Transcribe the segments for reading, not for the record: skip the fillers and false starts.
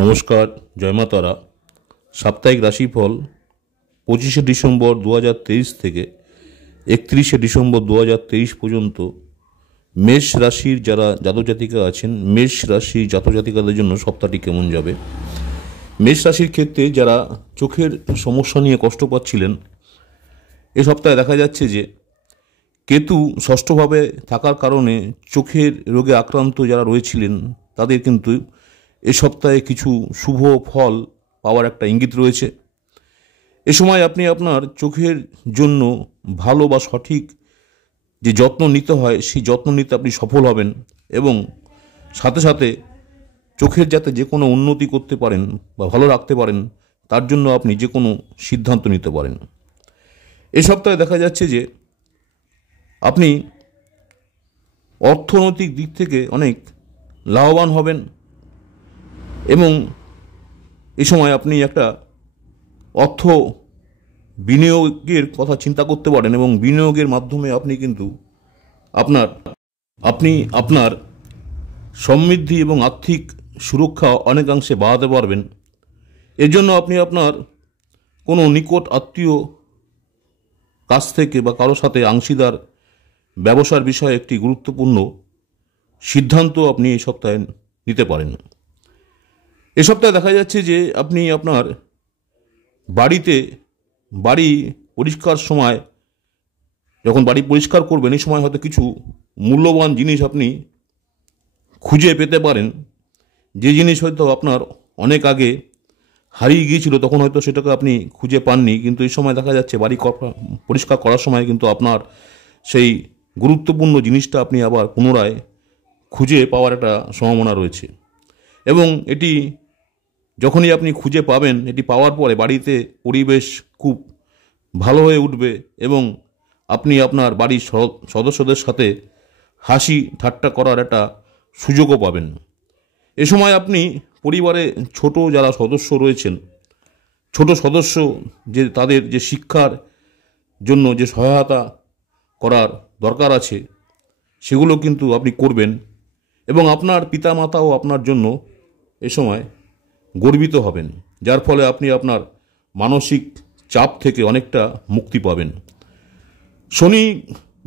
নমস্কার, জয় মা তারা। সাপ্তাহিক রাশিফল 25শে ডিসেম্বর 2023 থেকে 31শে ডিসেম্বর 2023 পর্যন্ত মেষ রাশির যারা জাতক জাতিকা আছেন, মেষ রাশির জাতক জাতিকাদের জন্য সপ্তাহটি কেমন যাবে। মেষ রাশির ক্ষেত্রে যারা চোখের সমস্যা নিয়ে কষ্ট পাচ্ছিলেন, এ সপ্তাহে দেখা যাচ্ছে যে কেতু ষষ্ঠভাবে থাকার কারণে চোখের রোগে আক্রান্ত যারা রয়েছিলেন তাদের কিন্তু এ সপ্তাহে কিছু শুভ ফল পাওয়ার একটা ইঙ্গিত রয়েছে। এ সময় আপনি আপনার চোখের জন্য ভালো বা সঠিক যে যত্ন নিতে হয় সেই যত্ন নিতে আপনি সফল হবেন এবং সাথে সাথে চোখের যাতে যে কোনো উন্নতি করতে পারেন বা ভালো রাখতে পারেন তার জন্য আপনি যে কোনো সিদ্ধান্ত নিতে পারেন। এ সপ্তাহে দেখা যাচ্ছে যে আপনি অর্থনৈতিক দিক থেকে অনেক লাভবান হবেন এবং এই সময় আপনি একটা অর্থ বিনিয়োগের কথা চিন্তা করতে পারেন এবং বিনিয়োগের মাধ্যমে আপনি কিন্তু আপনার সমৃদ্ধি এবং আর্থিক সুরক্ষা অনেকাংশে বাড়াতে পারবেন। এর জন্য আপনি আপনার কোনো নিকট আত্মীয় কাছ থেকে বা কারোর সাথে অংশীদার ব্যবসার বিষয়ে একটি গুরুত্বপূর্ণ সিদ্ধান্ত আপনি এই সপ্তাহে নিতে পারেন। এ সপ্তাহে দেখা যাচ্ছে যে আপনি আপনার বাড়ি পরিষ্কার সময় যখন বাড়ি পরিষ্কার করবেন এই সময় হয়তো কিছু মূল্যবান জিনিস আপনি খুঁজে পেতে পারেন। যে জিনিস হয়তো আপনার অনেক আগে হারিয়ে গিয়েছিল, তখন হয়তো সেটাকে আপনি খুঁজে পাননি, কিন্তু এই সময় দেখা যাচ্ছে বাড়ি পরিষ্কার করার সময় কিন্তু আপনার সেই গুরুত্বপূর্ণ জিনিসটা আপনি আবার পুনরায় খুঁজে পাওয়ার একটা সম্ভাবনা রয়েছে এবং এটি যখনই আপনি খুঁজে পাবেন, এটি পাওয়ার পরে বাড়িতে পরিবেশ খুব ভালো হয়ে উঠবে এবং আপনি আপনার বাড়ির সদস্যদের সাথে হাসি ঠাট্টা করার একটা সুযোগও পাবেন। এ সময় আপনি পরিবারে ছোট যারা সদস্য রয়েছেন, ছোট সদস্য যে তাদের যে শিক্ষার জন্য যে সহায়তা করার দরকার আছে সেগুলো কিন্তু আপনি করবেন এবং আপনার পিতামাতাও আপনার জন্য এ সময় গর্বিত হবেন, যার ফলে আপনি আপনার মানসিক চাপ থেকে অনেকটা মুক্তি পাবেন। শনি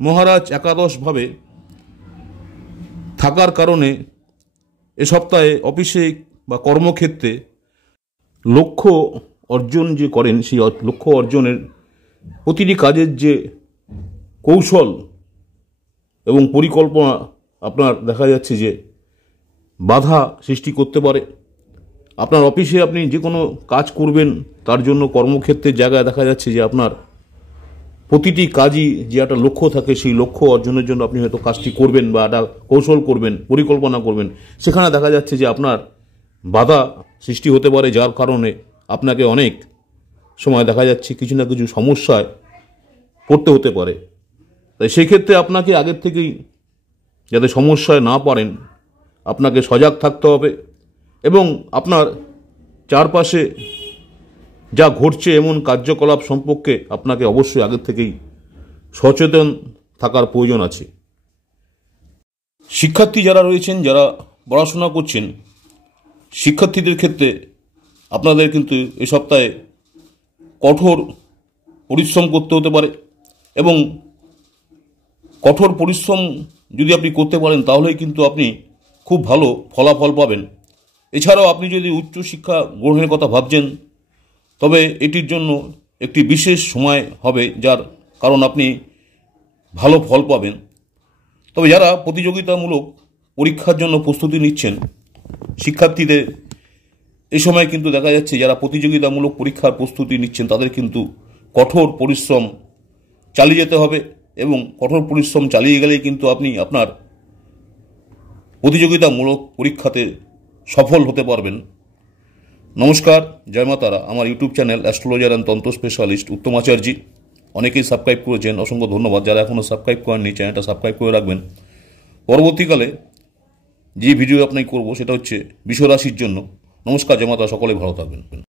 মহারাজ একাদশভাবে থাকার কারণে এ সপ্তাহে অফিসে বা কর্মক্ষেত্রে লক্ষ্য অর্জন যে করেন সেই লক্ষ্য অর্জনের প্রতিটি কাজের যে কৌশল এবং পরিকল্পনা আপনার দেখা যাচ্ছে যে বাধা সৃষ্টি করতে পারে। আপনার অফিসে আপনি যে কোনো কাজ করবেন তার জন্য কর্মক্ষেত্রের জায়গায় দেখা যাচ্ছে যে আপনার প্রতিটি কাজই যে একটা লক্ষ্য থাকে, সেই লক্ষ্য অর্জনের জন্য আপনি হয়তো কাজটি করবেন বা একটা কৌশল করবেন, পরিকল্পনা করবেন, সেখানে দেখা যাচ্ছে যে আপনার বাধা সৃষ্টি হতে পারে, যার কারণে আপনাকে অনেক সময় দেখা যাচ্ছে কিছু না কিছু সমস্যায় পড়তে হতে পারে। তাই সেই ক্ষেত্রে আপনাকে আগের থেকেই যাতে সমস্যায় না পড়েন আপনাকে সজাগ থাকতে হবে এবং আপনার চারপাশে যা ঘটছে এমন কার্যকলাপ সম্পর্কে আপনাকে অবশ্যই আগের থেকেই সচেতন থাকার প্রয়োজন আছে। শিক্ষার্থী যারা রয়েছেন, যারা পড়াশোনা করছেন, শিক্ষার্থীদের ক্ষেত্রে আপনাদের কিন্তু এ সপ্তাহে কঠোর পরিশ্রম করতে হতে পারে এবং কঠোর পরিশ্রম যদি আপনি করতে পারেন তাহলেই কিন্তু আপনি খুব ভালো ফলাফল পাবেন। এছাড়াও আপনি যদি উচ্চশিক্ষা গ্রহণের কথা ভাবছেন তবে এটির জন্য একটি বিশেষ সময় হবে, যার কারণ আপনি ভালো ফল পাবেন। তবে যারা প্রতিযোগিতামূলক পরীক্ষার জন্য প্রস্তুতি নিচ্ছেন শিক্ষার্থীদের এই সময় কিন্তু দেখা যাচ্ছে যারা প্রতিযোগিতামূলক পরীক্ষার প্রস্তুতি নিচ্ছেন তাদের কিন্তু কঠোর পরিশ্রম চালিয়ে যেতে হবে এবং কঠোর পরিশ্রম চালিয়ে গেলেই কিন্তু আপনি আপনার প্রতিযোগিতামূলক পরীক্ষাতে সফল হতে পারবেন। নমস্কার, জয় মা তারা। আমার ইউটিউব চ্যানেল অ্যাস্ট্রোলজার অ্যান্ড তন্ত্র স্পেশালিস্ট উত্তম আচার্য, অনেকেই সাবস্ক্রাইব করেছেন, অসংখ্য ধন্যবাদ। যারা এখনও সাবস্ক্রাইব করেননি চ্যানেলটা সাবস্ক্রাইব করে রাখবেন। পরবর্তীকালে যে ভিডিও আপনি করব সেটা হচ্ছে বিশ্বরাশির জন্য। নমস্কার, জয় মা তারা, সকলে ভালো থাকবেন।